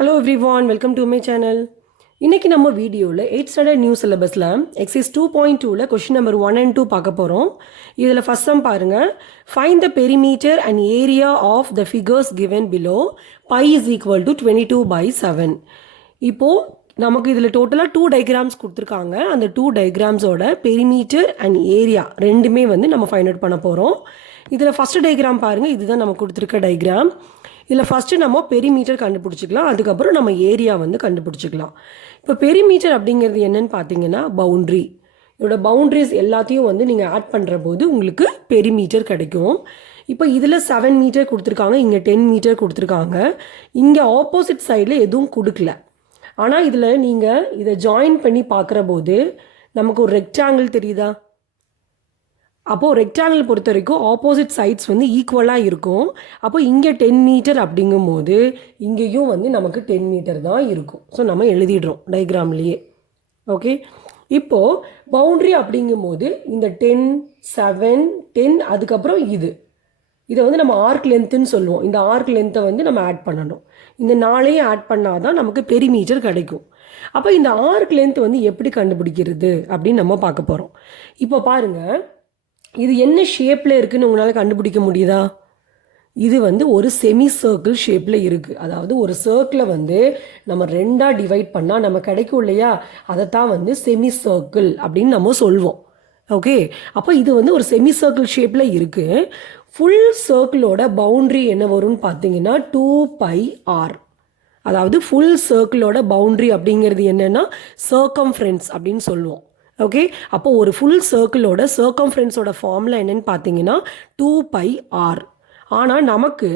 Hello everyone, welcome to my channel. இன்னைக்கு நம்ம வீடியோவில் 8th ஸ்டாண்டர்ட் நியூ சிலபஸில் எக்ஸைஸ் 2.2ல கொஷின் நம்பர் 1 and 2 பார்க்க போகிறோம். இதில் ஃபர்ஸ்ட் சம் பாருங்கள். Find the perimeter and area of the figures given below pi is equal to 22/7. இப்போது நமக்கு இதில் டோட்டலாக 2 டயக்ராம்ஸ் கொடுத்துருக்காங்க. அந்த 2 டயக்ராம்ஸோட பெரிமீட்டர் அண்ட் ஏரியா ரெண்டுமே வந்து நம்ம ஃபைண்ட் அவுட் பண்ண போகிறோம். இதில் ஃபஸ்ட்டு டயக்ராம் பாருங்கள், இதுதான் நம்ம கொடுத்துருக்க டயக்ராம். இதில் ஃபஸ்ட்டு நம்ம பெரிமீட்டர் கண்டுபிடிச்சிக்கலாம், அதுக்கப்புறம் நம்ம ஏரியா வந்து கண்டுபிடிச்சிக்கலாம். இப்போ பெரிமீட்டர் அப்படிங்கிறது என்னன்னு பார்த்தீங்கன்னா பவுண்ட்ரி. இதோட பவுண்ட்ரிஸ் எல்லாத்தையும் வந்து நீங்கள் ஆட் பண்ணுற போது உங்களுக்கு பெரிமீட்டர் கிடைக்கும். இப்போ இதில் 7 மீட்டர் கொடுத்துருக்காங்க, இங்கே 10 மீட்டர் கொடுத்துருக்காங்க. இங்கே ஆப்போசிட் சைடில் எதுவும் கொடுக்கல. ஆனால் இதில் நீங்கள் இதை ஜாயின் பண்ணி பார்க்குற போது நமக்கு ஒரு ரெக்டாங்கிள் தெரியுதா? அப்போது ரெக்டாங்கிள் பொறுத்த வரைக்கும் ஆப்போசிட் சைட்ஸ் வந்து ஈக்குவலாக இருக்கும். அப்போ இங்கே 10 மீட்டர் அப்படிங்கும் போது இங்கேயும் வந்து நமக்கு 10 மீட்டர் தான் இருக்கும். ஸோ நம்ம எழுதிடுறோம் டயக்ராம்லேயே. ஓகே, இப்போது பவுண்ட்ரி அப்படிங்கும் போது இந்த 10, 7, 10 அதுக்கப்புறம் இதை வந்து நம்ம ஆர்க் லென்த்துன்னு சொல்லுவோம். இந்த ஆர்க் லென்த்தை வந்து நம்ம ஆட் பண்ணணும். இந்த 4ஐயும் ஆட் பண்ணால் தான் நமக்கு பெரிமீட்டர் கிடைக்கும். அப்போ இந்த ஆர்க் லென்த் வந்து எப்படி கண்டுபிடிக்கிறது அப்படின்னு நம்ம பார்க்க போகிறோம். இப்போ பாருங்கள், இது என்ன ஷேப்பில் இருக்குதுன்னு உங்களால் கண்டுபிடிக்க முடியுதா? இது வந்து ஒரு செமி சர்க்கிள் ஷேப்பில் இருக்குது. அதாவது ஒரு சர்க்கிளை வந்து நம்ம 2ஆக டிவைட் பண்ணால் நம்ம கிடைக்கும் இல்லையா, அதைத்தான் வந்து செமி சர்க்கிள் அப்படின்னு நம்ம சொல்வோம். ஓகே, அப்போ இது வந்து ஒரு செமி சர்க்கிள் ஷேப்பில் இருக்குது. ஃபுல் சர்க்கிளோட பவுண்ட்ரி என்ன வரும்னு பார்த்தீங்கன்னா 2πr. அதாவது ஃபுல் சர்க்கிளோட பவுண்ட்ரி அப்படிங்கிறது என்னென்னா சர்க்கம்ஃபரன்ஸ் அப்படின்னு சொல்லுவோம். ஓகே, அப்போ ஒரு ஃபுல் சர்க்கிளோட சர்க்கம்ஃபரன்ஸோட ஃபார்முலா என்னன்னு பார்த்தீங்கன்னா 2πr. ஆனால் நமக்கு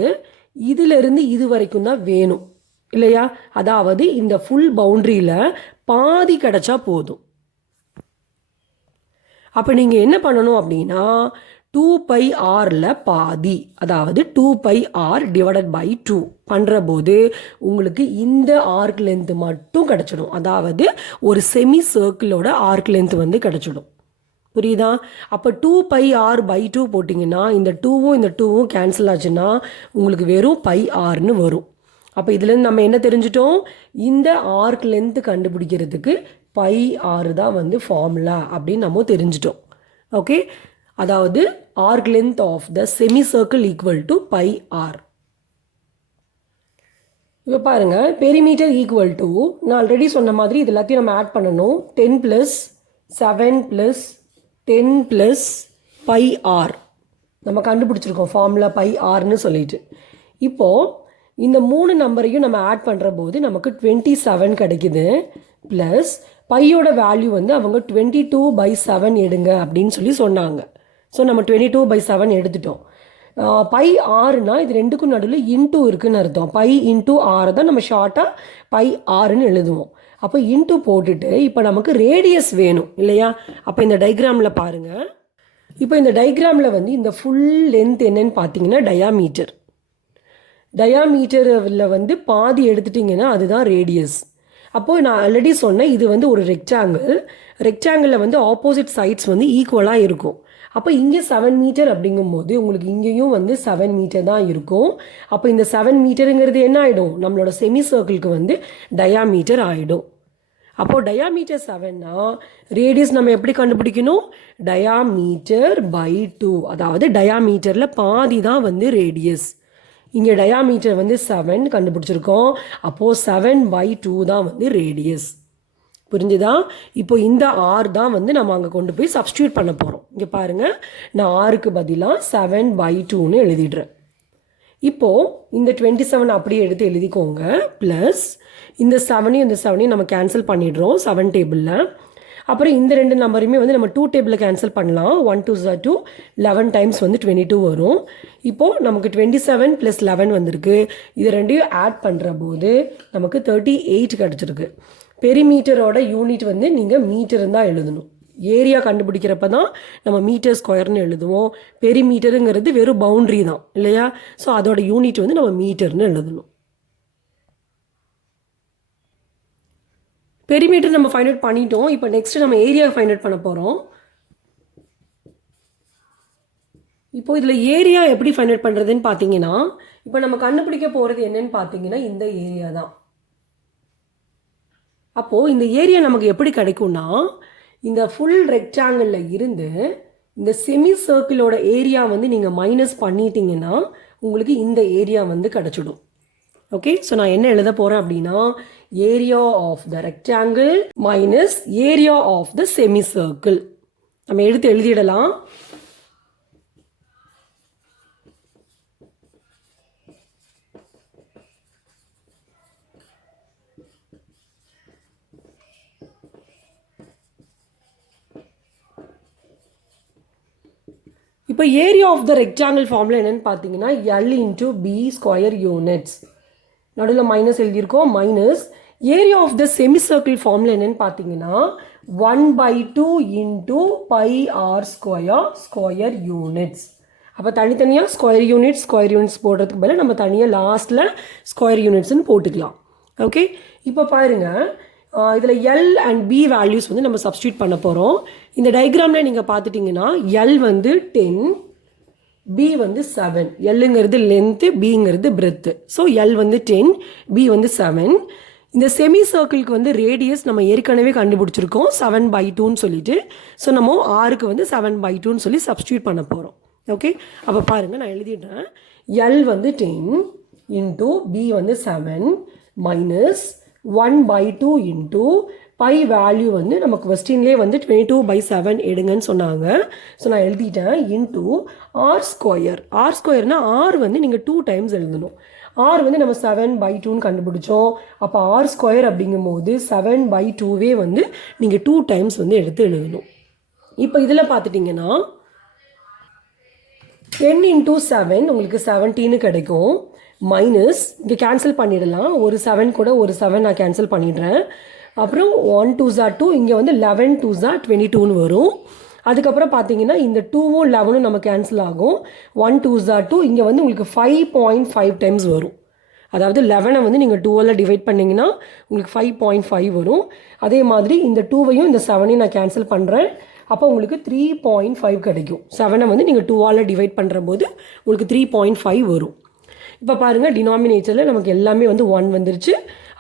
இதிலிருந்து இது வரைக்கும் தான் வேணும் இல்லையா? அதாவது இந்த ஃபுல் பவுண்ட்ரியில் பாதி கிடச்சா போதும். அப்போ நீங்கள் என்ன பண்ணணும் அப்படின்னா 2πrல பாதி, அதாவது 2πr டிவைடட் பை 2 பண்ணுற போது உங்களுக்கு இந்த ஆர்க் லென்த்து மட்டும் கிடச்சிடும். அதாவது ஒரு செமி சர்க்கிளோட ஆர்க் லென்த் வந்து கிடச்சிடும். புரியுதா? அப்போ 2πr/2 போட்டிங்கன்னா இந்த 2வும் இந்த 2வும் கேன்சல் ஆச்சுன்னா உங்களுக்கு வெறும் πrன்னு வரும். அப்போ இதுலேருந்து நம்ம என்ன தெரிஞ்சிட்டோம்? இந்த ஆர்க் லென்த்து கண்டுபிடிக்கிறதுக்கு πr தான் வந்து ஃபார்முலா அப்படின்னு நம்ம தெரிஞ்சிட்டோம். ஓகே, அதாவது arc length of the semicircle equal to πr. இப்போ பாருங்க, பெரிமீட்டர் ஈக்குவல் டு, நான் ஆல்ரெடி சொன்ன மாதிரி இது எல்லாத்தையும் நம்ம ஆட் பண்ணணும். 10 + 7 + 10 + πr நம்ம கண்டுபிடிச்சிருக்கோம் ஃபார்முலா πrன்னு சொல்லிட்டு. இப்போது இந்த 3 நம்பரையும் நம்ம ஆட் பண்ணுற போது நமக்கு 27 கிடைக்குது. ப்ளஸ் பையோட வேல்யூ வந்து அவங்க 22/7 எடுங்க அப்படின்னு சொல்லி சொன்னாங்க. ஸோ நம்ம 22/7 எடுத்துட்டோம். πrனா இது ரெண்டுக்கும் நடுவில் இன்டூ இருக்குதுன்னு அர்த்தம். π × r தான் நம்ம ஷார்ட்டாக πrன்னு எழுதுவோம். அப்போ இன்டூ போட்டுட்டு இப்போ நமக்கு ரேடியஸ் வேணும் இல்லையா? அப்போ இந்த டயக்ராமில் பாருங்கள். இப்போ இந்த டயக்ராமில் வந்து இந்த ஃபுல் லென்த் என்னன்னு பார்த்தீங்கன்னா டயாமீட்டர். டயாமீட்டரில் வந்து பாதி எடுத்துட்டிங்கன்னா அதுதான் ரேடியஸ். அப்போது நான் ஆல்ரெடி சொன்னேன், இது வந்து ஒரு ரெக்டாங்கிளில் வந்து ஆப்போசிட் சைட்ஸ் வந்து ஈக்குவலாக இருக்கும். அப்போ இங்கே 7 மீட்டர் அப்படிங்கும்போது உங்களுக்கு இங்கேயும் வந்து 7 மீட்டர் தான் இருக்கும். அப்போ இந்த 7 மீட்டருங்கிறது என்ன ஆகிடும்? நம்மளோட செமி சர்க்கிளுக்கு வந்து டயாமீட்டர் ஆகிடும். அப்போது டயாமீட்டர் 7னா ரேடியஸ் நம்ம எப்படி கண்டுபிடிக்கணும்? டயாமீட்டர்/2. அதாவது டயாமீட்டரில் பாதி தான் வந்து ரேடியஸ். இங்கே டயாமீட்டர் வந்து 7 கண்டுபிடிச்சிருக்கோம். அப்போது 7/2 தான் வந்து ரேடியஸ். புரிஞ்சுதா? இப்போ இந்த ஆர் தான் வந்து நம்ம அங்கே கொண்டு போய் சப்ஸ்டியூட் பண்ண போகிறோம். இங்கே பாருங்கள், நான் ஆருக்கு பதிலாக 7/2ன்னு எழுதிடுறேன். இப்போது இந்த 27 அப்படியே எடுத்து எழுதிக்கோங்க. ப்ளஸ் இந்த 7ஐயும் இந்த 7ஐயும் நம்ம கேன்சல் பண்ணிடுறோம் 7 டேபிளில். அப்புறம் இந்த 2 நம்பரையுமே வந்து நம்ம 2 டேபிளில் கேன்சல் பண்ணலாம். 1 2 2 11 டைம்ஸ் வந்து 22 வரும். இப்போது நமக்கு 27 + 11 வந்திருக்கு. இது ரெண்டையும் ஆட் பண்ணுற போது நமக்கு 38 கிடச்சிருக்கு. பெரிமீட்டரோட யூனிட் வந்து நீங்கள் மீட்டர் தான் எழுதணும். ஏரியா கண்டுபிடிக்கிறப்ப தான் நம்ம மீட்டர் ஸ்கொயர்னு எழுதுவோம். பெரிமீட்டருங்கிறது வெறும் பவுண்ட்ரி தான் இல்லையா? ஸோ அதோட யூனிட் வந்து நம்ம மீட்டர்னு எழுதணும். பெரிமீட்டர் நம்ம ஃபைண்ட் அவுட் பண்ணிட்டோம். இப்போ நெக்ஸ்ட் நம்ம ஏரியா ஃபைண்ட் அவுட் பண்ண போகிறோம். இப்போ இதில் ஏரியா எப்படி ஃபைண்ட் அவுட் பண்ணுறதுன்னு பார்த்தீங்கன்னா, இப்போ நம்ம கண்டுபிடிக்க போகிறது என்னன்னு பார்த்தீங்கன்னா இந்த ஏரியா தான். அப்போது இந்த ஏரியா நமக்கு எப்படி கிடைக்கும்னா, இந்த ஃபுல் ரெக்டாங்கிளில் இருந்து இந்த செமி சர்க்கிளோட ஏரியா வந்து நீங்கள் மைனஸ் பண்ணிட்டீங்கன்னா உங்களுக்கு இந்த ஏரியா வந்து கிடச்சிடும். ஓகே, ஸோ நான் என்ன எழுத போகிறேன் அப்படின்னா, area of the rectangle minus area of the semi circle நம்ம எடுத்து எழுதிடலாம். இப்போ area of the rectangle formula என்னென்னு பார்த்தீங்கன்னா L into B square units, நடுவில் மைனஸ் எழுதியிருக்கோம், minus area of the semi circle formula என்னென்னு பார்த்தீங்கன்னா 1/2 into pi R square units. அப்போ தனித்தனியாக ஸ்கொயர் யூனிட்ஸ் போடுறதுக்கு பதிலாக நம்ம தனியாக லாஸ்ட்டில் ஸ்கொயர் யூனிட்ஸ்னு போட்டுக்கலாம். ஓகே, இப்போ பாருங்கள், இதில் எல் அண்ட் பி வேல்யூஸ் வந்து நம்ம சப்ஸ்டியூட் பண்ண போகிறோம். இந்த டயக்ராமில் நீங்கள் பார்த்துட்டிங்கன்னா எல் வந்து 10, பி வந்து 7. எல்லுங்கிறது லென்த்து, பிங்கிறது பிரெத்து. ஸோ எல் வந்து 10, பி வந்து 7. இந்த செமி சர்க்கிளுக்கு வந்து ரேடியஸ் நம்ம ஏற்கனவே கண்டுபிடிச்சிருக்கோம் 7/2ன்னு சொல்லிட்டு. ஸோ நம்ம ஆருக்கு வந்து 7/2ன்னு சொல்லி சப்ஸ்டியூட் பண்ண போகிறோம். ஓகே, அப்போ பாருங்கள், நான் எழுதிடுறேன். எல் வந்து 10 இன்ட்டு பி வந்து 7 மைனஸ் 1/2 இன்ட்டு பை வேல்யூ வந்து நம்ம கொஸ்டின்லேயே வந்து 22/7 எடுங்கன்னு சொன்னாங்க. ஸோ நான் எழுதிட்டேன். இன்ட்டு ஆர் ஸ்கொயர்னா ஆர் வந்து நீங்கள் 2 டைம்ஸ் எழுதணும். ஆர் வந்து நம்ம 7/2ன்னு கண்டுபிடிச்சோம். அப்போ ஆர் ஸ்கொயர் அப்படிங்கும்போது 7/2வே வந்து நீங்கள் 2 டைம்ஸ் வந்து எடுத்து எழுதணும். இப்போ இதில் பார்த்துட்டிங்கன்னா 10 × 7 உங்களுக்கு 17 கிடைக்கும். மைனஸ் இங்கே கேன்சல் பண்ணிடலாம். ஒரு 7 கூட ஒரு 7 நான் கேன்சல் பண்ணிடுறேன். அப்புறம் 1 2 2, இங்கே வந்து 11 2 22ன்னு வரும். அதுக்கப்புறம் பார்த்தீங்கன்னா இந்த 2வும் 11ம் நம்ம கேன்சல் ஆகும். 1 2 2, இங்கே வந்து உங்களுக்கு 5.5 டைம்ஸ் வரும். அதாவது 11 வந்து நீங்கள் 2ஆல் டிவைட் பண்ணிங்கன்னா உங்களுக்கு 5.5 வரும். அதே மாதிரி இந்த 2வையும் இந்த 7ஐயும் நான் கேன்சல் பண்ணுறேன். அப்போ உங்களுக்கு 3.5 கிடைக்கும். 7ஐ வந்து நீங்கள் 2ஆல் டிவைட் பண்ணுற போது உங்களுக்கு 3.5 வரும். இப்போ பாருங்கள், டினாமினேட்டரில் நமக்கு எல்லாமே வந்து 1 வந்துருச்சு.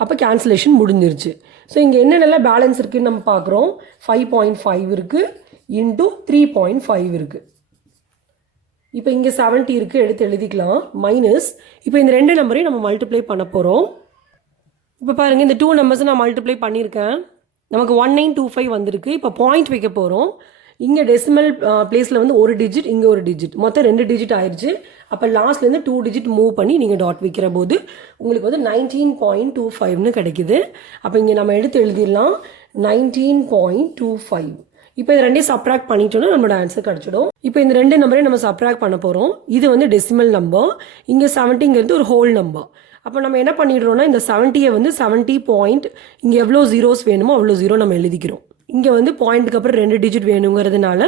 அப்போ கேன்சலேஷன் முடிஞ்சிருச்சு. ஸோ இங்கே என்னென்னலாம் பேலன்ஸ் இருக்குதுன்னு நம்ம பார்க்குறோம். 5.5 இருக்குது இன்ட்டு 3.5 இருக்குது. இப்போ இங்கே 70 இருக்குது, எடுத்து எழுதிக்கலாம். மைனஸ் இப்போ இந்த 2 நம்பரையும் நம்ம மல்டிப்ளை பண்ண போகிறோம். இப்போ பாருங்கள், இந்த 2 நம்பர்ஸை நான் மல்டிப்ளை பண்ணியிருக்கேன். நமக்கு 1925 வந்திருக்கு. இப்போ பாயிண்ட் வைக்க போகிறோம். இங்கே டெசிமல் பிளேஸில் வந்து ஒரு டிஜிட், இங்கே ஒரு டிஜிட், மொத்தம் 2 டிஜிட் ஆயிடுச்சு. அப்போ லாஸ்ட்லேருந்து 2 டிஜிட் மூவ் பண்ணி நீங்கள் டாட் வைக்கிற போது உங்களுக்கு வந்து 19.25ன்னு கிடைக்குது. அப்போ இங்கே நம்ம எடுத்து எழுதிடலாம் 19.25. இப்போ இது ரெண்டையும் சப்ராக்ட் பண்ணிட்டோன்னா நம்மளோட ஆன்சர் கிடச்சிடும். இப்போ இந்த 2 நம்பரையும் நம்ம சப்ராக்ட் பண்ண போகிறோம். இது வந்து டெசிமல் நம்பர், இங்கே 70ங்கிறது ஒரு ஹோல் நம்பர். அப்போ நம்ம என்ன பண்ணிடுறோம்னா இந்த 70ஐ வந்து 70 பாயிண்ட், இங்கே எவ்வளோ ஜீரோஸ் வேணுமோ அவ்வளோ ஜீரோ நம்ம எழுதிக்கிறோம். இங்கே வந்து பாயிண்ட்டுக்கு அப்புறம் 2 டிஜிட் வேணுங்கிறதுனால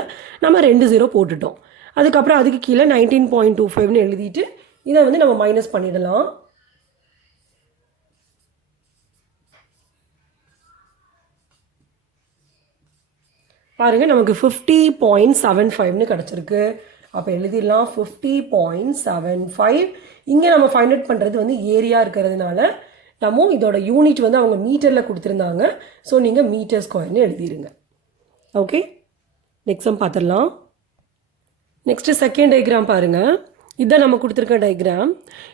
நம்ம 2 0 போட்டுட்டோம். அதுக்கப்புறம் அதுக்கு கீழே 19.25ன்னு எழுதிட்டு இதை வந்து நம்ம மைனஸ் பண்ணிடலாம். பாருங்கள், நமக்கு 50.75ன்னு கிடச்சிருக்கு. அப்போ எழுதிடலாம் 50.75. இங்கே நம்ம ஃபைண்ட் அவுட் பண்ணுறது வந்து ஏரியா இருக்கிறதுனால நம்ம இதோட யூனிட் வந்து அவங்க மீட்டரில் கொடுத்துருந்தாங்க. ஸோ நீங்கள் மீட்டர் ஸ்கொயர்னு எழுதிடுங்க. ஓகே, நெக்ஸ்ட் சம் பார்த்துடலாம். நெக்ஸ்ட்டு செகண்ட் டயக்ராம் பாருங்கள். இதுதான் நம்ம கொடுத்துருக்க டயக்ராம்.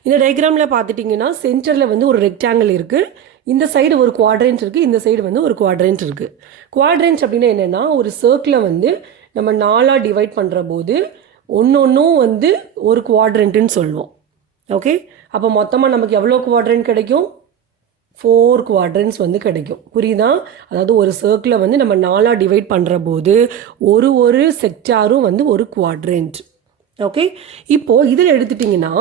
இந்த டயக்ராமில் பார்த்துட்டிங்கன்னா சென்டரில் வந்து ஒரு ரெக்டாங்கிள் இருக்குது. இந்த சைடு ஒரு குவாட்ரண்ட் இருக்குது, இந்த சைடு வந்து ஒரு குவாட்ரண்ட் இருக்குது. குவாட்ரண்ட் அப்படின்னா என்னென்னா, ஒரு சர்க்கிளை வந்து நம்ம 4ஆக டிவைட் பண்ணுற போது ஒன்றும் வந்து ஒரு குவாட்ரண்ட்டுன்னு சொல்லுவோம். ஓகே, அப்போ மொத்தமாக நமக்கு எவ்வளோ குவாட்ரண்ட் கிடைக்கும்? 4 குவாட்ரண்ட்ஸ் வந்து கிடைக்கும். புரியுதா? அதாவது ஒரு சர்க்கிளை வந்து நம்ம 4ஆக டிவைட் பண்ணுற போது ஒரு செக்டாரும் வந்து ஒரு குவாட்ரண்ட். ஓகே, இப்போது இதில் எடுத்துட்டிங்கன்னா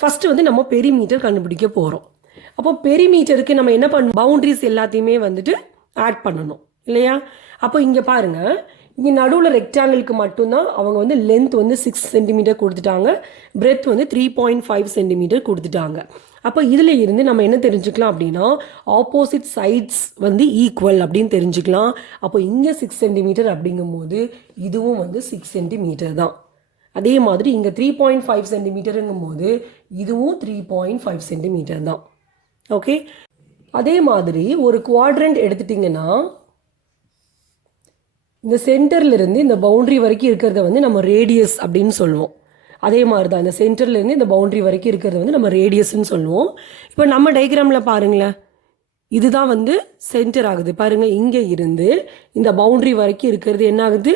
ஃபஸ்ட்டு வந்து நம்ம பெரிமீட்டர் கண்டுபிடிக்க போகிறோம். அப்போது பெரிமீட்டருக்கு நம்ம என்ன பண்ணணும்? பவுண்ட்ரிஸ் எல்லாத்தையுமே வந்துட்டு ஆட் பண்ணணும் இல்லையா? அப்போ இங்கே பாருங்கள், இங்கே நடுவில் ரெக்டாங்கிளுக்கு மட்டும்தான் அவங்க வந்து லென்த் வந்து 6 சென்டிமீட்டர் கொடுத்துட்டாங்க, பிரெத் வந்து 3.5 சென்டிமீட்டர் கொடுத்துட்டாங்க. அப்போ இதில் இருந்து நம்ம என்ன தெரிஞ்சுக்கலாம் அப்படின்னா, ஆப்போசிட் சைட்ஸ் வந்து ஈக்குவல் அப்படின்னு தெரிஞ்சுக்கலாம். அப்போ இங்கே 6 சென்டிமீட்டர் அப்படிங்கும்போது இதுவும் வந்து 6 சென்டிமீட்டர் தான். அதே மாதிரி இங்கே 3.5 சென்டிமீட்டருங்கும் போது இதுவும் 3.5 சென்டிமீட்டர் தான். ஓகே, அதே மாதிரி ஒரு குவாட்ரண்ட் எடுத்துட்டிங்கன்னா இந்த சென்டர்லேருந்து இந்த பவுண்ட்ரி வரைக்கும் இருக்கிறத வந்து நம்ம ரேடியஸ் அப்படின்னு சொல்லுவோம். அதே மாதிரி தான் இந்த சென்டர்லேருந்து இந்த பவுண்ட்ரி வரைக்கும் இருக்கிறது வந்து நம்ம ரேடியஸ்ன்னு சொல்லுவோம். இப்போ நம்ம டயக்ராமில் பாருங்களேன், இதுதான் வந்து சென்டர் ஆகுது. பாருங்கள், இங்கே இருந்து இந்த பவுண்ட்ரி வரைக்கும் இருக்கிறது என்ன ஆகுது,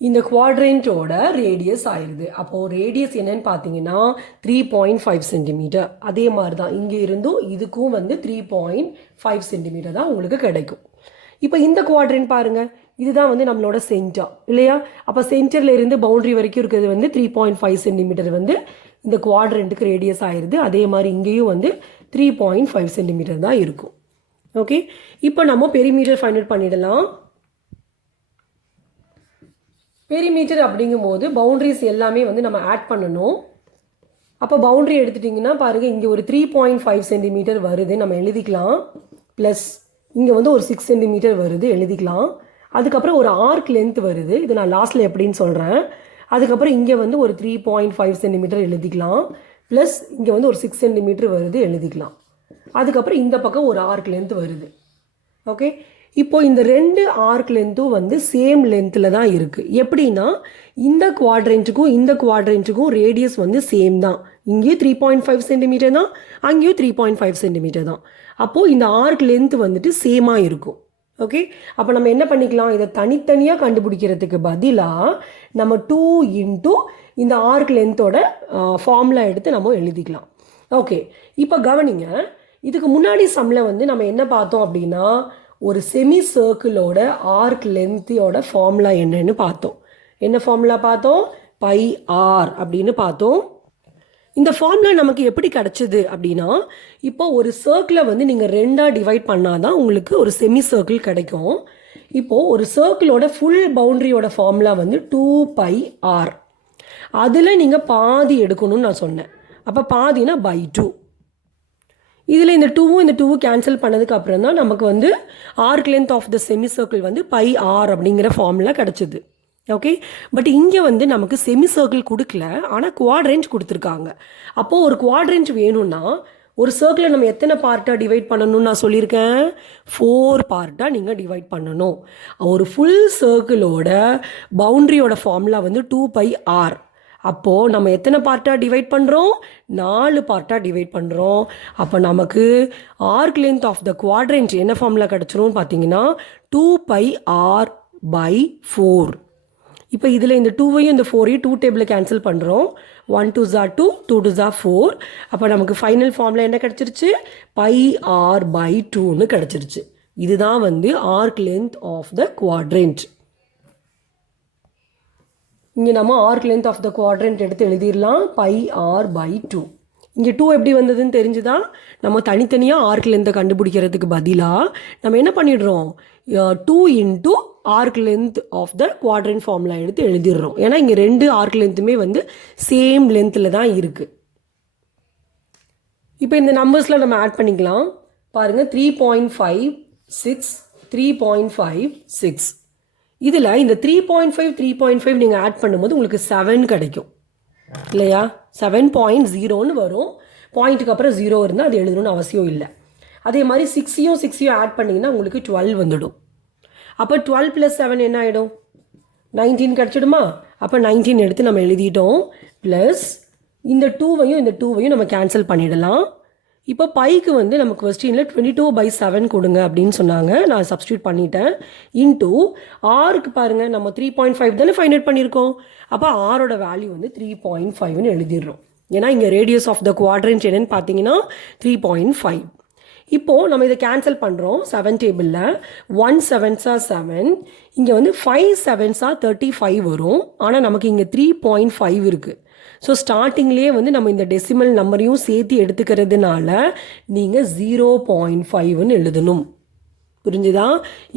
இந்த குவாட்ரண்ட்டோட ரேடியஸ் ஆயிடுது. அப்போது ரேடியஸ் என்னன்னு பார்த்தீங்கன்னா 3.5 சென்டிமீட்டர். அதே மாதிரி தான் இங்கே இருந்தும் இதுக்கும் வந்து 3.5 சென்டிமீட்டர் தான் உங்களுக்கு கிடைக்கும். இப்போ இந்த குவாட்ரண்ட் பாருங்கள், இதுதான் வந்து நம்மளோட சென்டர் இல்லையா? அப்போ சென்டரில் இருந்து பவுண்ட்ரி வரைக்கும் இருக்கிறது வந்து 3.5 சென்டிமீட்டர் வந்து இந்த குவாட்ரண்ட்டுக்கு ரேடியஸ் ஆயிடுது. அதே மாதிரி இங்கேயும் வந்து 3.5 சென்டிமீட்டர் தான் இருக்கும். ஓகே, இப்போ நம்ம பெரிமீட்டர் ஃபைண்ட் அவுட் பண்ணிடலாம். பெரிமீட்டர் அப்படிங்கும்போது பவுண்ட்ரிஸ் எல்லாமே வந்து நம்ம ஆட் பண்ணணும். அப்போ பவுண்ட்ரி எடுத்துட்டிங்கன்னா பாருங்கள், இங்கே ஒரு 3.5 சென்டிமீட்டர் வருது, நம்ம எழுதிக்கலாம். ப்ளஸ் இங்கே வந்து ஒரு 6 சென்டிமீட்டர் வருது, எழுதிக்கலாம். அதுக்கப்புறம் ஒரு ஆர்க் லென்த் வருது, இது நான் லாஸ்ட்டில் எப்படின்னு சொல்கிறேன். அதுக்கப்புறம் இங்கே வந்து ஒரு 3.5 சென்டிமீட்டர் எழுதிக்கலாம். ப்ளஸ் இங்கே வந்து ஒரு 6 சென்டிமீட்டர் வருது, எழுதிக்கலாம். அதுக்கப்புறம் இந்த பக்கம் ஒரு ஆர்க் லென்த் வருது. ஓகே, இப்போது இந்த ரெண்டு ஆர்க் லென்த்தும் வந்து சேம் லென்த்தில் தான் இருக்குது. எப்படின்னா இந்த குவாட்ரண்ட்டுக்கும் இந்த குவாட்ரண்ட்டுக்கும் ரேடியஸ் வந்து சேம் தான். இங்கேயும் 3.5 சென்டிமீட்டர் தான், அங்கேயும் 3.5 சென்டிமீட்டர் தான். அப்போது இந்த ஆர்க் லென்த் வந்துட்டு சேமாக இருக்கும். ஓகே, அப்போ நம்ம என்ன பண்ணிக்கலாம், இதை தனித்தனியாக கண்டுபிடிக்கிறதுக்கு பதிலாக நம்ம 2 இன்ட்டு இந்த ஆர்க் லென்த்தோட ஃபார்முலா எடுத்து நம்ம எழுதிக்கலாம். ஓகே, இப்போ கவனிங்க, இதுக்கு முன்னாடி சம்மில் வந்து நம்ம என்ன பார்த்தோம் அப்படின்னா ஒரு செமி சர்க்கிளோட ஆர்க் லென்த்தோட ஃபார்முலா என்னன்னு பார்த்தோம். என்ன ஃபார்முலா பார்த்தோம், பை ஆர் அப்படின்னு பார்த்தோம். இந்த ஃபார்முலா நமக்கு எப்படி கிடச்சிது அப்படின்னா, இப்போ ஒரு சர்க்கிளை வந்து நீங்கள் ரெண்டாக டிவைட் பண்ணால் தான் உங்களுக்கு ஒரு செமி சர்க்கிள் கிடைக்கும். இப்போது ஒரு சர்க்கிளோட ஃபுல் பவுண்ட்ரியோட ஃபார்முலா வந்து 2 ஆர். அதில் நீங்கள் பாதி எடுக்கணும்னு நான் சொன்னேன். அப்போ பாதினா பை 2. இதில் இந்த 2 கேன்சல் பண்ணதுக்கு அப்புறம் தான் நமக்கு வந்து arc length of the semi circle வந்து பை ஆர் அப்படிங்கிற ஃபார்முலா கிடச்சிது. ஓகே, பட் இங்கே வந்து நமக்கு செமி சர்க்கிள் கொடுக்கல, ஆனால் குவாட்ரண்ட் கொடுத்துருக்காங்க. அப்போது ஒரு குவாட்ரண்ட் வேணும்னா ஒரு சர்க்கிளை நம்ம எத்தனை பார்ட்டாக டிவைட் பண்ணணும்னு நான் சொல்லியிருக்கேன், 4 பார்ட்டாக நீங்கள் டிவைட் பண்ணணும். ஒரு ஃபுல் சர்க்கிளோட பவுண்ட்ரியோட ஃபார்முலா வந்து 2 ஆர். அப்போது நம்ம எத்தனை பார்ட்டாக டிவைட் பண்ணுறோம், 4 பார்ட்டாக டிவைட் பண்ணுறோம். அப்போ நமக்கு arc length of the quadrant என்ன ஃபார்முலா கிடச்சிரும்னு பார்த்தீங்கன்னா 2 ஆர் பை 4. இப்போ இதில் இந்த 2வையும் இந்த 4ஐயும் 2 டேபிளில் கேன்சல் பண்ணுறோம். 1 2 2, 2 2 4. அப்போ நமக்கு ஃபைனல் ஃபார்முலா என்ன கிடச்சிருச்சு, பை ஆர் பை 2ன்னு கிடச்சிருச்சு. இதுதான் வந்து arc length of the quadrant. இங்கே நம்ம arc length of the quadrant எடுத்து எழுதிடலாம், பை ஆர் பை 2. இங்கே 2 எப்படி வந்ததுன்னு தெரிஞ்சுதான் நம்ம தனித்தனியாக ஆர்க் லென்த்தை கண்டுபிடிக்கிறதுக்கு பதிலாக நம்ம என்ன பண்ணிடுறோம், 2 into arc length of the quadrant formula எடுத்து எழுதிடுறோம். ஏன்னா இங்கே ரெண்டு ஆர்க் லென்த்துமே வந்து சேம் லென்த்தில் தான் இருக்குது. இப்போ இந்த நம்பர்ஸில் நம்ம ஆட் பண்ணிக்கலாம். பாருங்கள், 3.56 3.56. இதில் இந்த 3.5 நீங்கள் ஆட் பண்ணும்போது உங்களுக்கு 7 கிடைக்கும் இல்லையா? 7.0ன்னு வரும். பாயிண்ட்டுக்கு அப்புறம் 0 இருந்தால் அது எழுதணும்னு அவசியம் இல்லை. அதே மாதிரி 6ஐயும் ஆட் பண்ணிங்கன்னா உங்களுக்கு 12 வந்துடும். அப்போ 12 + 7 என்ன ஆகிடும், 19 கிடச்சிடுமா? அப்போ 19 எடுத்து நம்ம எழுதிட்டோம். ப்ளஸ் இந்த 2வையும் நம்ம கேன்சல் பண்ணிடலாம். இப்போ பைக்கு வந்து நம்ம கொஸ்டினில் 22/7 கொடுங்க அப்படின்னு சொன்னாங்க. நான் சப்ஸ்டியூட் பண்ணிட்டேன். இன்ட்டு ஆருக்கு பாருங்கள், நம்ம 3.5 தானே ஃபைண்ட் அவுட் பண்ணியிருக்கோம். அப்போ ஆரோட வேல்யூ வந்து 3.5ன்னு எழுதிடுறோம். ஏன்னா இங்கே ரேடியஸ் ஆஃப் த குவாட்ரண்ட் என்னன்னு பார்த்தீங்கன்னா 3.5. இப்போது நம்ம இதை கேன்சல் பண்ணுறோம். 7 டேபிளில் 1 7s are 7, இங்கே வந்து 5 7s are 35 வரும். ஆனால் நமக்கு இங்கே 3.5 இருக்குது. ஸோ ஸ்டார்டிங்லேயே வந்து நம்ம இந்த டெசிமல் நம்பரையும் சேர்த்து எடுத்துக்கிறதுனால நீங்கள் 0.5ன்னு எழுதணும். புரிஞ்சுதா?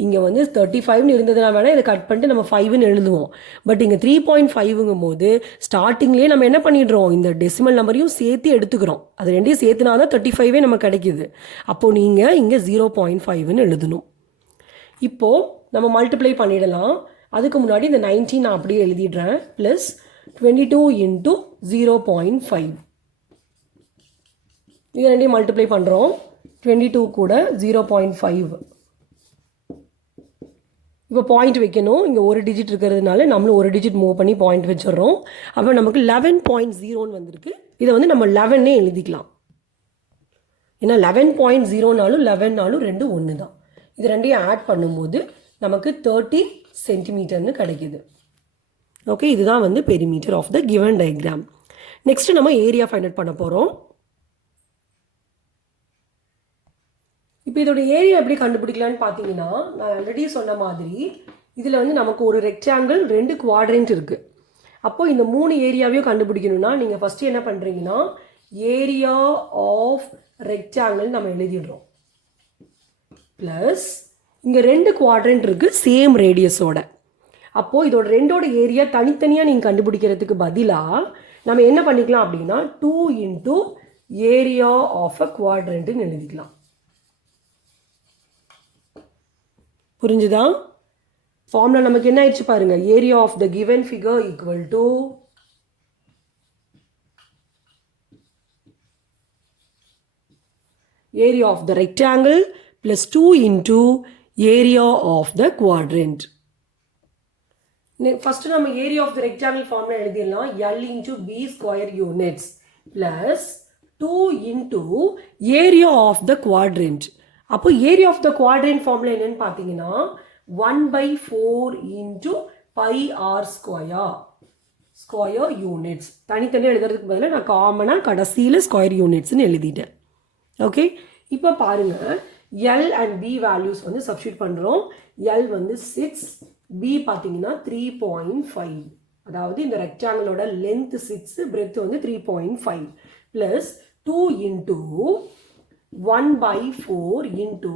இங்கே வந்து 35ன்னு இருந்ததுனா வேணால் இதை கட் பண்ணிட்டு நம்ம 5ன்னு எழுதுவோம். பட் இங்கே 3.5ங்கும் போது ஸ்டார்டிங்லேயே நம்ம என்ன பண்ணிடுறோம், இந்த டெசிமல் நம்பரையும் சேர்த்து எடுத்துக்கிறோம். அது ரெண்டையும் சேர்த்துனா தான் 35 நமக்கு கிடைக்கிது. அப்போது நீங்கள் இங்கே 0.5ன்னு எழுதணும். இப்போது நம்ம மல்டிப்ளை பண்ணிடலாம். அதுக்கு முன்னாடி இந்த 19 நான் அப்படியே எழுதிடுறேன். ப்ளஸ் 22 × 0.5. இது ரெண்டையும் மல்டிப்ளை பண்ணுறோம். 22 கூட 0.5. இப்போ பாயிண்ட் வைக்கணும். இங்கே ஒரு டிஜிட் இருக்கிறதுனால நம்மளும் ஒரு டிஜிட் மூவ் பண்ணி பாயிண்ட் வச்சிடுறோம். அப்போ நமக்கு 11.0ன்னு வந்திருக்கு. இதை வந்து நம்ம 11 எழுதிக்கலாம். ஏன்னா 11.0நாலும் 11நாலும் ரெண்டு ஒன்று தான். இது ரெண்டையும் ஆட் பண்ணும்போது நமக்கு 30 சென்டிமீட்டர்னு கிடைக்குது. ஓகே, இதுதான் வந்து perimeter of the given diagram. Next நம்ம ஏரியா ஃபைண்ட் அவுட் பண்ண போகிறோம். இப்போ இதோட ஏரியா எப்படி கண்டுபிடிக்கலான்னு பார்த்தீங்கன்னா, நான் ஆல்ரெடி சொன்ன மாதிரி இதில் வந்து நமக்கு ஒரு ரெக்டாங்கிள் 2 குவாட்ரண்ட் இருக்குது. அப்போது இந்த 3 ஏரியாவையும் கண்டுபிடிக்கணும்னா நீங்கள் ஃபஸ்ட்டு என்ன பண்ணுறீங்கன்னா, ஏரியா ஆஃப் ரெக்டாங்கிள் நம்ம எழுதிடுறோம். ப்ளஸ் இங்கே 2 குவாட்ரண்ட் இருக்குது சேம் ரேடியஸோட. அப்போது இதோட ரெண்டோட ஏரியா தனித்தனியாக நீங்கள் கண்டுபிடிக்கிறதுக்கு பதிலாக நம்ம என்ன பண்ணிக்கலாம் அப்படின்னா 2 இன்ட்டு ஏரியா ஆஃப் அ குவாட்ரண்ட்டுன்னு எழுதிக்கலாம். புரிஞ்சுதா? ஃபார்முலா நமக்கு என்ன ஆயிடுச்சு பாருங்க. Area of the given figure equal to area of the rectangle plus 2 into area of the quadrant. First நம்ம area of the rectangle formula எழுதிடலாம். L into B square units plus 2 into area of the quadrant. அப்போ area of the quadrant formula என்னன்னு பார்த்தீங்கன்னா 1/4 into pi R square units. தனித்தனியாக எழுதுறதுக்கு பதிலாக நான் காமனாக கடைசியில் ஸ்கொயர் யூனிட்ஸ்னு எழுதிட்டேன். ஓகே, இப்போ பாருங்க எல் அண்ட் பி வேல்யூஸ் வந்து சப்ஸ்டியூட் பண்ணுறோம். எல் வந்து 6, பி பார்த்தீங்கன்னா 3.5. அதாவது இந்த ரெக்டாங்கிளோட லென்த் 6, பிரெத் வந்து 3.5 plus 2 into 1/4 into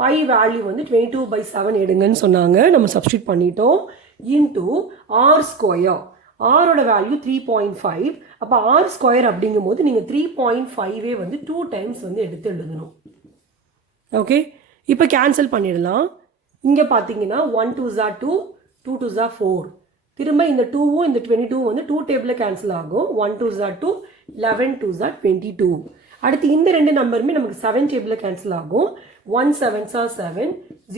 by value வந்து 22/7 எடுங்கன்னு சொன்னாங்க. நம்ம சப்ஸ்டியூட் பண்ணிட்டோம். இன்டூ ஆர் ஸ்கொயர், ஆரோட வேல்யூ 3.5. அப்போ ஆர் ஸ்கொயர் அப்படிங்கும் போது நீங்கள் 3.5 வந்து 2 டைம்ஸ் வந்து எடுத்து எழுதணும். ஓகே, இப்போ கேன்சல் பண்ணிடலாம். இங்கே பார்த்தீங்கன்னா 1 2s are 2, 2 2s are 4. திரும்ப இந்த 2வும் இந்த 22 வந்து 2 டேபிளில் கேன்சல் ஆகும். 1 2s are 2, 11 2s are 22. அடுத்து இந்த ரெண்டு நம்பருமே நமக்கு 7 டேபிளில் கேன்சல் ஆகும். 1 7s are 7,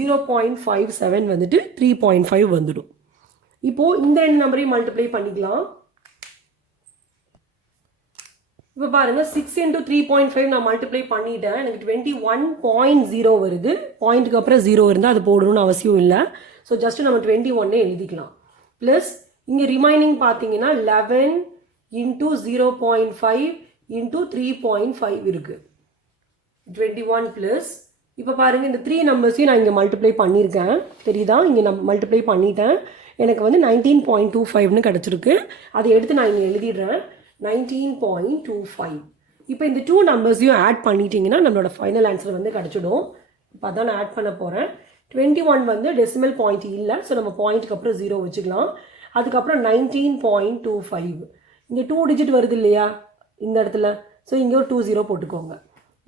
0.57 வந்துட்டு 3.5 வந்துடும். இப்போது இந்த ரெண்டு நம்பரையும் மல்டிப்ளை பண்ணிக்கலாம். இப்போ பாருங்கள் 6 இன்டூ 3.5 நான் மல்டிப்ளை பண்ணிட்டேன். எனக்கு 21.0 வருது. பாயிண்ட்டுக்கு அப்புறம் 0 இருந்தால் அது போடணும்னு அவசியம் இல்லை. ஸோ ஜஸ்ட்டு நம்ம 21 எழுதிக்கலாம். ப்ளஸ் இங்கே ரிமைனிங் பார்த்தீங்கன்னா 11 இன்டூ 0.5 இன்டூ 3.5 இருக்குது. 21 ப்ளஸ் இப்போ பாருங்கள் இந்த 3 நம்பர்ஸையும் நான் இங்கே மல்டிப்ளை பண்ணியிருக்கேன். தெரியுதா? இங்கே நான் மல்டிப்ளை பண்ணிட்டேன். எனக்கு வந்து 19.25ன்னு கிடச்சிருக்கு. அதை எடுத்து நான் இங்கே எழுதிடுறேன். 19.25. இப்போ இந்த 2 நம்பர்ஸையும் ஆட் பண்ணிட்டீங்கன்னா நம்மளோட ஃபைனல் ஆன்சர் வந்து கிடச்சிடும். இப்போ அதான் நான் ஆட் பண்ண போகிறேன். 21 வந்து டெசிமல் பாயிண்ட் இல்லை. ஸோ நம்ம பாயிண்ட்டுக்கு அப்புறம் 0 வச்சுக்கலாம். அதுக்கப்புறம் 19.25. இங்கே 2 டிஜிட் வருது இல்லையா இந்த இடத்துல. ஸோ இங்கே ஒரு 20 போட்டுக்கோங்க.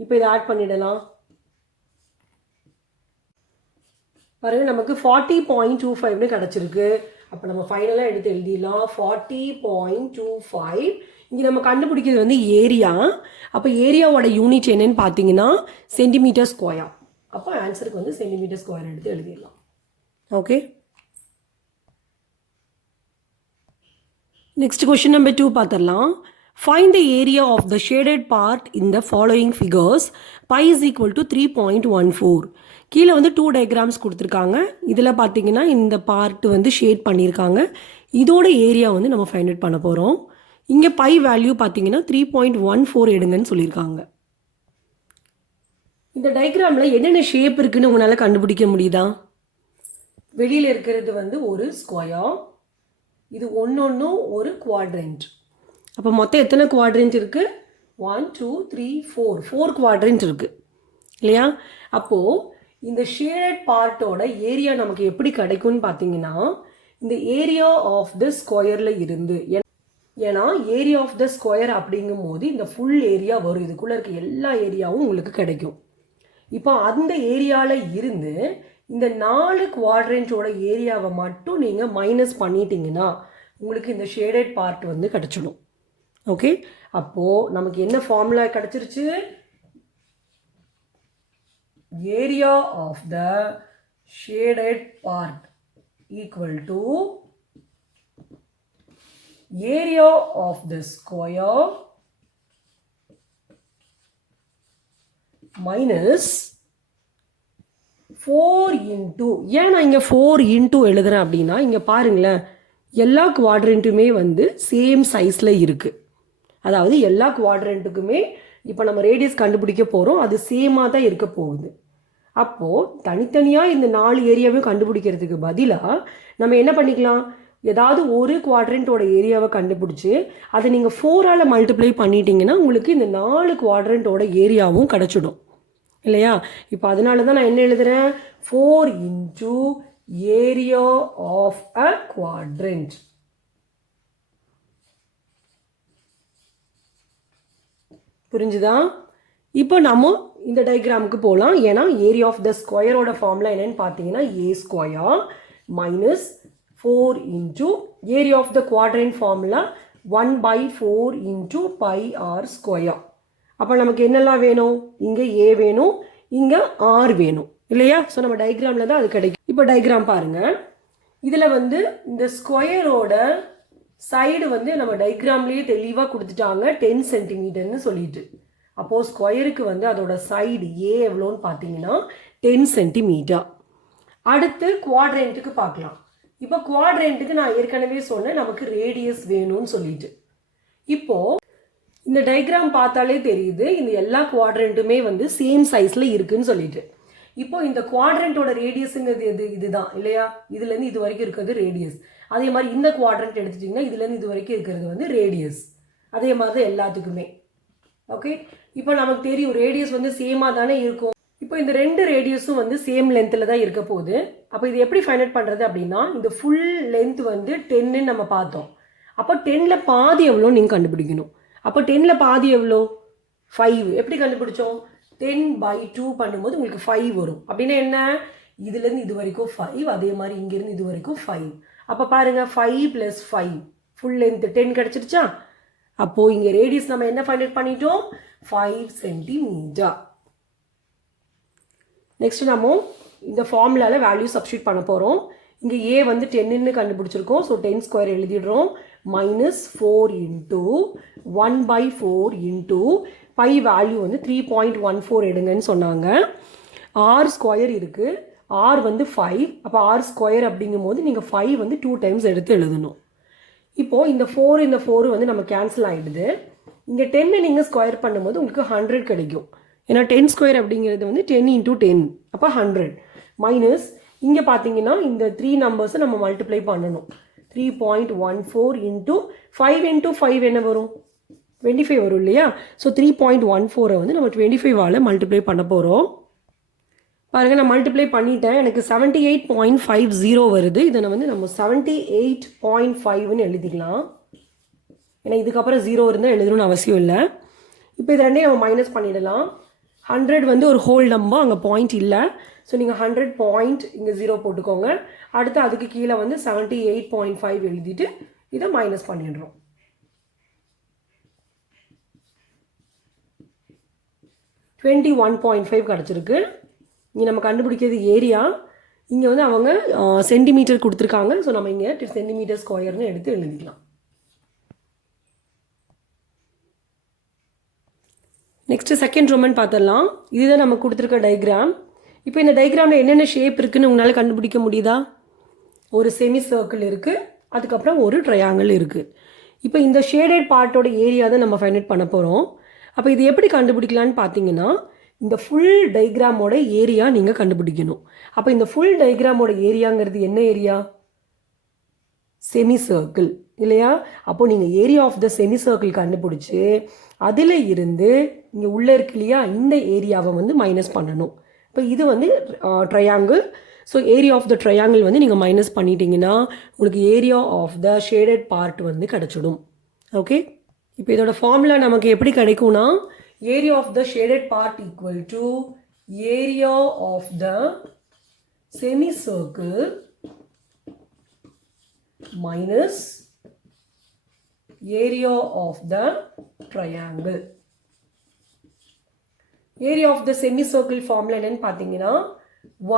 இப்போ இதை ஆட் பண்ணிடலாம். பாருங்கள் நமக்கு 40.25ன்னு கிடச்சிருக்கு. அப்போ நம்ம ஃபைனலாக எடுத்து எழுதிடலாம். 40.25. இங்கே நம்ம கண்டுபிடிக்கிறது வந்து ஏரியா. அப்போ ஏரியாவோட யூனிட் என்னன்னு பார்த்தீங்கன்னா சென்டிமீட்டர் ஸ்கொயர். அப்போ ஆன்சருக்கு வந்து சென்டிமீட்டர் ஸ்கொயர் எடுத்து எழுதிடலாம். ஓகே, நெக்ஸ்ட் கொஸ்டின் நம்பர் 2 பார்த்துடலாம். Find the area of the shaded part in the following figures. Pi is equal to 3.14. கீழே வந்து 2 டயக்ராம்ஸ் கொடுத்துருக்காங்க. இதில் பார்த்தீங்கன்னா இந்த பார்ட் வந்து ஷேட் பண்ணியிருக்காங்க. இதோட ஏரியா வந்து நம்ம ஃபைண்ட் அவுட் பண்ண போகிறோம். இங்கே பை வேல்யூ பார்த்தீங்கன்னா 3.14 எடுங்கன்னு சொல்லியிருக்காங்க. இந்த டயக்ராமில் என்னென்ன ஷேப் இருக்குன்னு உங்களால் கண்டுபிடிக்க முடியுதா? வெளியில் இருக்கிறது வந்து ஒரு ஸ்கொயர், இது ஒன்னொன்னும் ஒரு குவாட்ரண்ட். அப்போ மொத்தம் எத்தனை குவாட்ரண்ட் இருக்குது? 1 2 3 4 குவாட்ரண்ட் இருக்குது இல்லையா? அப்போது இந்த ஷேடட் பார்ட்டோட ஏரியா நமக்கு எப்படி கிடைக்கும்னு பார்த்தீங்கன்னா இந்த ஏரியா ஆஃப் த ஸ்கொயரில் இருந்து, ஏன்னா ஏரியா ஆஃப் த ஸ்கொயர் அப்படிங்கும் போது இந்த ஃபுல் ஏரியா வரும். இதுக்குள்ளே இருக்க எல்லா ஏரியாவும் உங்களுக்கு கிடைக்கும். இப்போ அந்த ஏரியாவில் இருந்து இந்த 4 குவாட்ரண்ட்டோட ஏரியாவை மட்டும் நீங்கள் மைனஸ் பண்ணிட்டீங்கன்னா உங்களுக்கு இந்த ஷேடட் பார்ட் வந்து கிடச்சிடும். ஓகே, அப்போது நமக்கு என்ன ஃபார்முலா கிடச்சிருச்சு? area of the shaded part equal to area of the square minus 4 into, ஏன் நான் இங்கே 4 into எழுதுறேன் அப்படின்னா இங்கே பாருங்களேன், எல்லா குவாட்ரண்ட்டுமே வந்து சேம் சைஸில் இருக்குது. அதாவது எல்லா குவாட்ரண்ட்டுக்குமே இப்போ நம்ம ரேடியஸ் கண்டுபிடிக்க போகிறோம், அது சேமாக தான் இருக்க போகுது. அப்போது தனித்தனியாக இந்த 4 ஏரியாவையும் கண்டுபிடிக்கிறதுக்கு பதிலாக நம்ம என்ன பண்ணிக்கலாம், ஏதாவது ஒரு குவாட்ரண்ட்டோட ஏரியாவை கண்டுபிடிச்சி அதை நீங்கள் 4ஆல் மல்டிப்ளை பண்ணிட்டீங்கன்னா உங்களுக்கு இந்த 4 குவாட்ரண்ட்டோட ஏரியாவும் கிடச்சிடும் இல்லையா. இப்போ அதனால தான் நான் என்ன எழுதுகிறேன், 4 into area of a quadrant. புரிஞ்சுதா? இப்போ நம்ம இந்த டயக்ராமுக்கு போகலாம். ஏன்னா ஏரியா ஆஃப் த ஸ்கொயரோட ஃபார்முலா என்னன்னு பார்த்தீங்கன்னா A square minus 4 into area of the quadrant formula 1/4 into pi r square. அப்போ நமக்கு என்னெல்லாம் வேணும், இங்கே ஏ வேணும், இங்கே ஆர் வேணும் இல்லையா. ஸோ நம்ம டயக்ராமில் தான் அது கிடைக்கும். இப்போ டயக்ராம் பாருங்கள், இதில் வந்து இந்த ஸ்கொயரோட சைடு வந்து நம்ம டயக்ராம்லேயே தெளிவாக கொடுத்துட்டாங்க 10 சென்டிமீட்டர்னு சொல்லிட்டு. அப்போது ஸ்கொயருக்கு வந்து அதோட சைடு ஏ எவ்வளோன்னு பார்த்தீங்கன்னா 10 சென்டிமீட்டர். அடுத்து குவாட்ரண்ட்டுக்கு பார்க்கலாம். இப்போ குவாட்ரண்ட்டுக்கு நான் ஏற்கனவே சொன்னேன் நமக்கு ரேடியஸ் வேணும்னு சொல்லிட்டு. இப்போது இந்த டயக்ராம் பார்த்தாலே தெரியுது இந்த எல்லா குவாட்ரண்ட்டுமே வந்து சேம் சைஸில் இருக்குன்னு சொல்லிட்டு. இப்போ இந்த குவாட்ரண்ட்டோட ரேடியஸுங்கிறது இதுதான் இல்லையா, இதுலேருந்து இது வரைக்கும் இருக்கிறது ரேடியஸ். அதே மாதிரி இந்த குவாட்ரண்ட் எடுத்துட்டிங்கன்னா இதுலேருந்து இது வரைக்கும் இருக்கிறது வந்து ரேடியஸ். அதே மாதிரி தான் எல்லாத்துக்குமே. ஓகே, இப்போ நமக்கு தெரியும் ரேடியஸ் வந்து சேமாக தானே இருக்கும். இப்போ இந்த 2 ரேடியஸும் வந்து சேம் லென்த்தில் தான் இருக்க போகுது. அப்போ இது எப்படி ஃபைண்ட் அவுட் பண்ணுறது அப்படின்னா, இந்த ஃபுல் லென்த் வந்து 10ன்னு நம்ம பார்த்தோம். அப்போ 10ல் பாதி எவ்வளோன்னு நீங்கள் கண்டுபிடிக்கணும். அப்போ 10ல் பாதி எவ்வளோ, 5. எப்படி கண்டுபிடிச்சோம், 10/2 பண்ணும்போது உங்களுக்கு 5 வரும். அப்படின்னா என்ன, இதுலேருந்து இது வரைக்கும் 5, அதே மாதிரி இங்கேருந்து இது வரைக்கும் 5. அப்போ பாருங்கள் 5 + 5 ஃபுல் லென்த் 10 கிடச்சிருச்சா. அப்போது இங்கே ரேடியஸ் நம்ம என்ன ஃபைண்ட் அவுட் பண்ணிட்டோம், 5 சென்டிமீட்டர். நெக்ஸ்ட் நம்ம இந்த ஃபார்முலாவில் வேல்யூ சப்ஸ்டியூட் பண்ண போகிறோம். இங்கே ஏ வந்து 10ன்னு கண்டுபிடிச்சிருக்கோம். ஸோ 10 ஸ்கொயர் எழுதிடுறோம். -4 into 1/4 into பை வேல்யூ வந்து 3.14 எடுங்கன்னு சொன்னாங்க. ஆர் ஸ்கொயர் இருக்குது, ஆர் வந்து 5. அப்போ ஆர் ஸ்கொயர் அப்படிங்கும் போது நீங்கள் 5 வந்து 2 டைம்ஸ் எடுத்து எழுதணும். இப்போது இந்த 4 வந்து நம்ம கேன்சல் ஆகிடுது. இங்கே 10 நீங்கள் ஸ்கொயர் பண்ணும்போது உங்களுக்கு 100 கிடைக்கும். ஏன்னா 10 ஸ்கொயர் அப்படிங்கிறது வந்து 10 into 10, அப்போ 100. மைனஸ் இங்கே பார்த்தீங்கன்னா இந்த 3 நம்பர்ஸை நம்ம மல்டிப்ளை பண்ணணும். 3.14 into 5 into 5 என்ன வரும், 25 வரும் இல்லையா. ஸோ 3.14 வந்து நம்ம 25ஆல் மல்டிப்ளை பண்ண போகிறோம். பாருங்கள், நான் மல்டிப்ளை பண்ணிட்டேன், எனக்கு 78.50 வருது. இதை வந்து நம்ம 78.5ன்னு எழுதிக்கலாம். ஏன்னா இதுக்கப்புறம் 0 இருந்தால் எழுதணும்னு அவசியம் இல்லை. இப்போ இது ரெண்டையும் நம்ம மைனஸ் பண்ணிடலாம். 100 வந்து ஒரு ஹோல் நம்பர், அங்கே பாயிண்ட் இல்லை. ஸோ நீங்கள் 100 பாயிண்ட் இங்கே 0 போட்டுக்கோங்க. அடுத்து அதுக்கு கீழே வந்து 78.5 எழுதிட்டு இதை மைனஸ் பண்ணிடுறோம். $21.5 கிடச்சிருக்கு. இங்கே நம்ம கண்டுபிடிக்கிறது ஏரியா. இங்கே வந்து அவங்க சென்டிமீட்டர் கொடுத்துருக்காங்க. ஸோ நம்ம இங்கே சென்டிமீட்டர் ஸ்கொயர்னு எடுத்து எழுதிக்கலாம். நெக்ஸ்ட்டு செகண்ட் ரோமன் பார்த்துடலாம். இதுதான் நம்ம கொடுத்துருக்க டயக்ராம். இப்போ இந்த டயக்ராமில் என்னென்ன ஷேப் இருக்குதுன்னு உங்களால் கண்டுபிடிக்க முடியுதா? ஒரு செமி சர்க்கிள் இருக்குது, அதுக்கப்புறம் ஒரு ட்ரையாங்கிள் இருக்குது. இப்போ இந்த ஷேடட் பார்ட்டோட ஏரியா தான் நம்ம ஃபைண்ட் அவுட் பண்ண போகிறோம். அப்போ இது எப்படி கண்டுபிடிக்கலான்னு பார்த்தீங்கன்னா, இந்த ஃபுல் டயக்ராமோட ஏரியா நீங்கள் கண்டுபிடிக்கணும். அப்போ இந்த ஃபுல் டயக்ராமோட ஏரியாங்கிறது என்ன ஏரியா, செமி சர்க்கிள் இல்லையா. அப்போது நீங்கள் area of the semi circle கண்டுபிடிச்சி அதில் இருந்து இங்கே உள்ளே இருக்கு இல்லையா, இந்த ஏரியாவை வந்து மைனஸ் பண்ணணும். இப்போ இது வந்து triangle. So area of the triangle வந்து நீங்கள் மைனஸ் பண்ணிட்டீங்கன்னா உங்களுக்கு area of the shaded part வந்து கிடச்சிடும். ஓகே, இப்போ இதோட ஃபார்முலா நமக்கு எப்படி கிடைக்கும்னா, area of the shaded part equal to area of the semi circle minus area of the triangle. Area of the semi circle formula என்னன்னு பார்த்தீங்கன்னா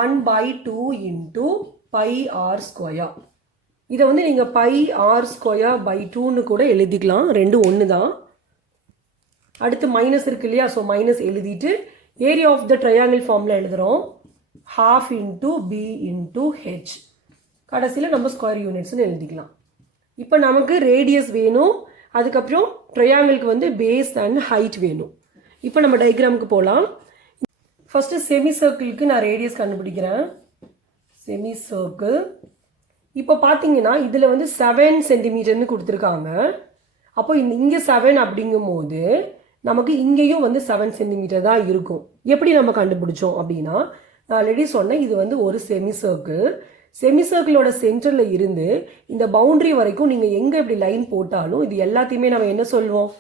1/2 இன்ட்டு பை ஆர் ஸ்கொயர். இதை வந்து நீங்கள் பை ஆர் ஸ்கொயர் பை 2ன்னு கூட எழுதிக்கலாம், ரெண்டும் ஒன்று தான். அடுத்து மைனஸ் இருக்கு இல்லையா, ஸோ மைனஸ் எழுதிட்டு area of the triangle formula எழுதுகிறோம், half into B into H. கடைசியில் நம்ம ஸ்கொயர் யூனிட்ஸ்னு எழுதிக்கலாம். இப்போ நமக்கு ரேடியஸ் வேணும், அதுக்கப்புறம் ட்ரையாங்கிளுக்கு வந்து பேஸ் அண்ட் ஹைட் வேணும். இப்போ நம்ம டயக்ராமுக்கு போகலாம். ஃபஸ்ட்டு செமி சர்க்கிளுக்கு நான் ரேடியஸ் கண்டுபிடிக்கிறேன். செமி சர்க்கிள் இப்போ பார்த்தீங்கன்னா இதில் வந்து 7 சென்டிமீட்டர்னு கொடுத்துருக்காங்க. அப்போ இங்கே 7 அப்படிங்கும் போது நமக்கு இங்கேயும் வந்து 7 சென்டிமீட்டர் தான் இருக்கும். எப்படி நம்ம கண்டுபிடிச்சோம் அப்படின்னா, நான் ஆல்ரெடி சொன்னேன், இது வந்து ஒரு செமி சர்க்கிள். செமி சர்க்கிளோட சென்டரில் இருந்து இந்த பவுண்டரி வரைக்கும் நீங்கள் எங்கே இப்படி லைன் போட்டாலும் இது எல்லாத்தையுமே நம்ம என்ன சொல்லுவோம்,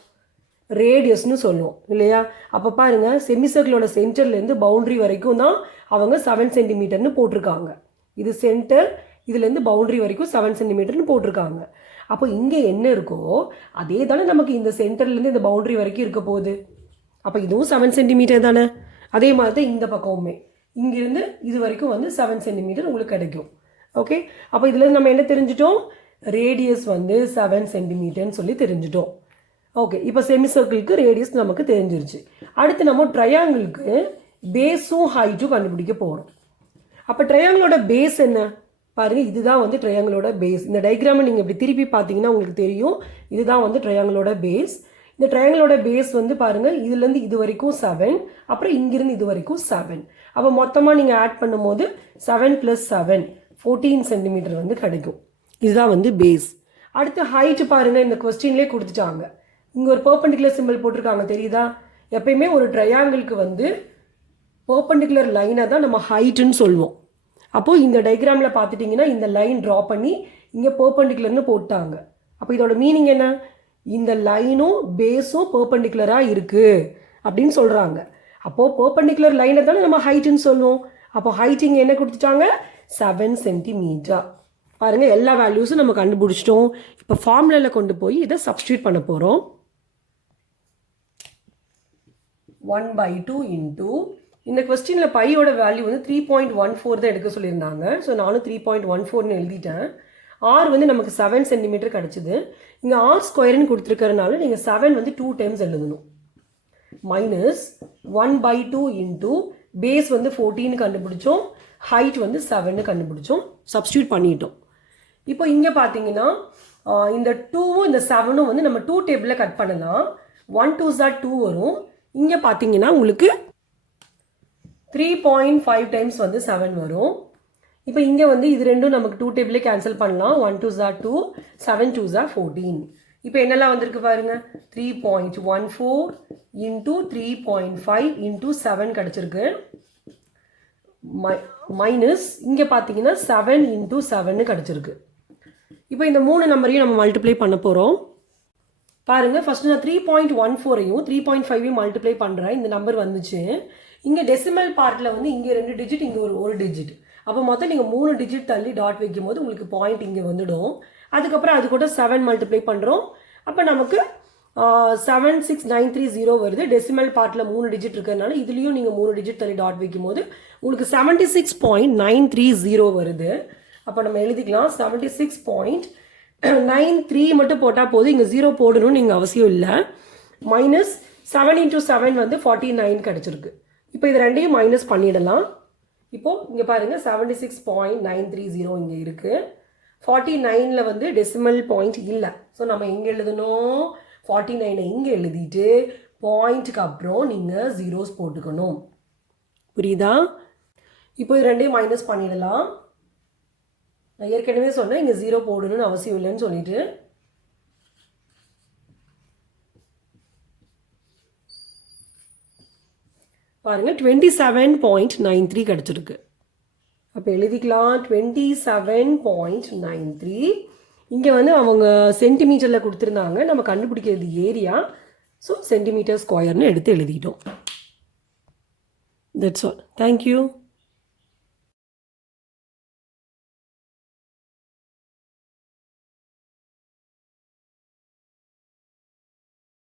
ரேடியஸ்னு சொல்லுவோம் இல்லையா. அப்போ பாருங்கள், செமி சர்க்கிளோட சென்டர்லேருந்து பவுண்டரி வரைக்கும் தான் அவங்க 7 சென்டிமீட்டர்னு போட்டிருக்காங்க. இது சென்டர், இதுலேருந்து பவுண்டரி வரைக்கும் 7 சென்டிமீட்டர்னு போட்டிருக்காங்க. அப்போ இங்கே என்ன இருக்கோ அதே தானே நமக்கு இந்த சென்டர்லேருந்து இந்த பவுண்டரி வரைக்கும் இருக்க போகுது. அப்போ இதுவும் 7 சென்டிமீட்டர் தானே. அதே மாதிரி தான் இந்த பக்கமுமே இங்கிருந்து இது வரைக்கும் வந்து 7 சென்டிமீட்டர் உங்களுக்கு கிடைக்கும். ஓகே, அப்போ இதுலேருந்து நம்ம என்ன தெரிஞ்சிட்டோம், ரேடியஸ் வந்து 7 சென்டிமீட்டர்னு சொல்லி தெரிஞ்சிட்டோம். ஓகே, இப்போ செமி சர்க்கிளுக்கு ரேடியஸ் நமக்கு தெரிஞ்சிருச்சு. அடுத்து நம்ம ட்ரையாங்கிளுக்கு பேஸும் ஹைட்டும் கண்டுபிடிக்க போகிறோம். அப்போ ட்ரையாங்கிளோட பேஸ் என்ன பாருங்கள், இதுதான் வந்து ட்ரையாங்கிளோட பேஸ். இந்த டயக்ராமை நீங்கள் இப்படி திருப்பி பார்த்தீங்கன்னா உங்களுக்கு தெரியும், இதுதான் வந்து ட்ரையாங்கிளோட பேஸ். இந்த ட்ரையாங்கிளோட பேஸ் வந்து பாருங்கள், இதுலேருந்து இது வரைக்கும் 7, அப்புறம் இங்கிருந்து இது வரைக்கும் 7. அப்போ மொத்தமாக நீங்கள் ஆட் பண்ணும்போது 7 + 7 14 சென்டிமீட்டர் வந்து கிடைக்கும். இதுதான் வந்து பேஸ். அடுத்து ஹைட்டு பாருங்கள், இந்த கொஸ்டின்லேயே கொடுத்துட்டாங்க. இங்கே ஒரு பெர்பெண்டிகுலர் சிம்பிள் போட்டிருக்காங்க தெரியுதா. எப்பயுமே ஒரு ட்ரையாங்கிளுக்கு வந்து பெர்பெண்டிகுலர் லைனை தான் நம்ம ஹைட்டுன்னு சொல்லுவோம். அப்போது இந்த டயக்ராமில் பார்த்துட்டிங்கன்னா இந்த லைன் ட்ரா பண்ணி இங்கே பெர்பெண்டிகுலர்னு போட்டாங்க. அப்போ இதோட மீனிங் என்ன, இந்த லைனும் பேஸும் பெர்பெண்டிகுலராக இருக்குது அப்படின்னு சொல்கிறாங்க. அப்போது பெர்பெண்டிகுலர் லைனை தானே நம்ம ஹைட்டுன்னு சொல்லுவோம். அப்போ ஹைட் இங்கே என்ன கொடுத்துட்டாங்க, 7 சென்டிமீட்டர். பாருங்கள், எல்லா வேல்யூஸும் நம்ம கண்டுபிடிச்சிட்டோம். இப்போ ஃபார்முலாவில் கொண்டு போய் இதை சப்ஸ்டியூட் பண்ண போகிறோம். 1/2 இன்ட்டு இந்த கொஸ்டினில் பையோட வேல்யூ வந்து 3.14 தான் எடுக்க சொல்லியிருந்தாங்க. ஸோ நானும் 3.14ன்னு எழுதிட்டேன். ஆர் வந்து நமக்கு 7 சென்டிமீட்டர் கிடச்சிது. இங்கே ஆர் ஸ்கொயர்னு கொடுத்துருக்கறனால நீங்கள் 7 வந்து 2 டைம்ஸ் எழுதணும். மைனஸ் 1/2 இன்ட்டு பேஸ் வந்து 14 கண்டுபிடிச்சோம், ஹைட் வந்து 7ன்னு கண்டுபிடிச்சோம், சப்ஸ்டியூட் பண்ணிட்டோம். இப்போ இங்கே பார்த்தீங்கன்னா இந்த 2வும் இந்த 7ம் வந்து நம்ம 2 டேபிளில் கட் பண்ணலாம். 1 2s are 2 வரும். இங்கே பார்த்தீங்கன்னா உங்களுக்கு 3.5 டைம்ஸ் வந்து 7 வரும். இப்போ இங்கே வந்து இது ரெண்டும் நமக்கு 2 டேபிளே கேன்சல் பண்ணலாம். 1 2s are 2, 7 2s are 14. இப்போ என்னெல்லாம் வந்திருக்கு பாருங்க, 3.14 இன்ட்டு 3.5 இன்ட்டு 7 கிடச்சிருக்கு. மைனஸ் இங்கே பார்த்தீங்கன்னா 7 இன்ட்டு 7ன்னு கிடச்சிருக்கு. இப்போ இந்த 3 நம்பரையும் நம்ம மல்டிப்ளை பண்ண போகிறோம். பாருங்கள், ஃபஸ்ட்டு நான் 3.14ஐயும் 3.5ஐயும் மல்டிப்ளை பண்ணுறேன். இந்த நம்பர் வந்துச்சு. இங்கே டெசிமல் பார்ட்டில் வந்து இங்கே 2 டிஜிட், இங்கே ஒரு டிஜிட். அப்போ மொத்தம் நீங்கள் 3 டிஜிட் தள்ளி டாட் வைக்கும் போது உங்களுக்கு பாயிண்ட் இங்கே வந்துடும். அதுக்கப்புறம் அது கூட 7 மல்டிப்ளை பண்ணுறோம். அப்போ நமக்கு 76930 வருது. டெசிமல் பார்ட்டில் 3 டிஜிட் இருக்கிறதுனால இதுலேயும் நீங்கள் 3 டிஜிட் தள்ளி டாட் வைக்கும் போது உங்களுக்கு 76.930 வருது. அப்போ நம்ம எழுதிக்கலாம் 76.93 மட்டும் போட்டால் போதும், இங்கே 0 போடணும்னு நீங்கள் அவசியம் இல்லை. மைனஸ் 7 × 7 வந்து 49 கிடச்சிருக்கு. இப்போ இது ரெண்டையும் மைனஸ் பண்ணிடலாம். இப்போது இங்கே பாருங்கள் 76.930 இங்கே இருக்குது. 49ல் வந்து டெசிமல் பாயிண்ட் இல்லை. ஸோ நம்ம எங்கே எழுதணும், 49ஐ இங்கே எழுதிட்டு பாயிண்ட்டுக்கு அப்புறம் நீங்கள் ஜீரோஸ் போட்டுக்கணும். புரியுதா? இப்போ இது ரெண்டையும் மைனஸ் பண்ணிடலாம். நான் ஏற்கனவே சொன்னேன் இங்கே 0 போடணும்னு அவசியம் இல்லைன்னு சொல்லிட்டு. பாருங்கள் 27.93 கிடச்சிருக்கு. அப்போ எழுதிக்கலாம் 27.93. இங்கே வந்து அவங்க சென்டிமீட்டரில் கொடுத்துருந்தாங்க, நம்ம கண்டுபிடிக்கிறது ஏரியா. ஸோ சென்டிமீட்டர் ஸ்கொயர்னு எடுத்து எழுதிட்டோம். That's all. தேங்க்யூ.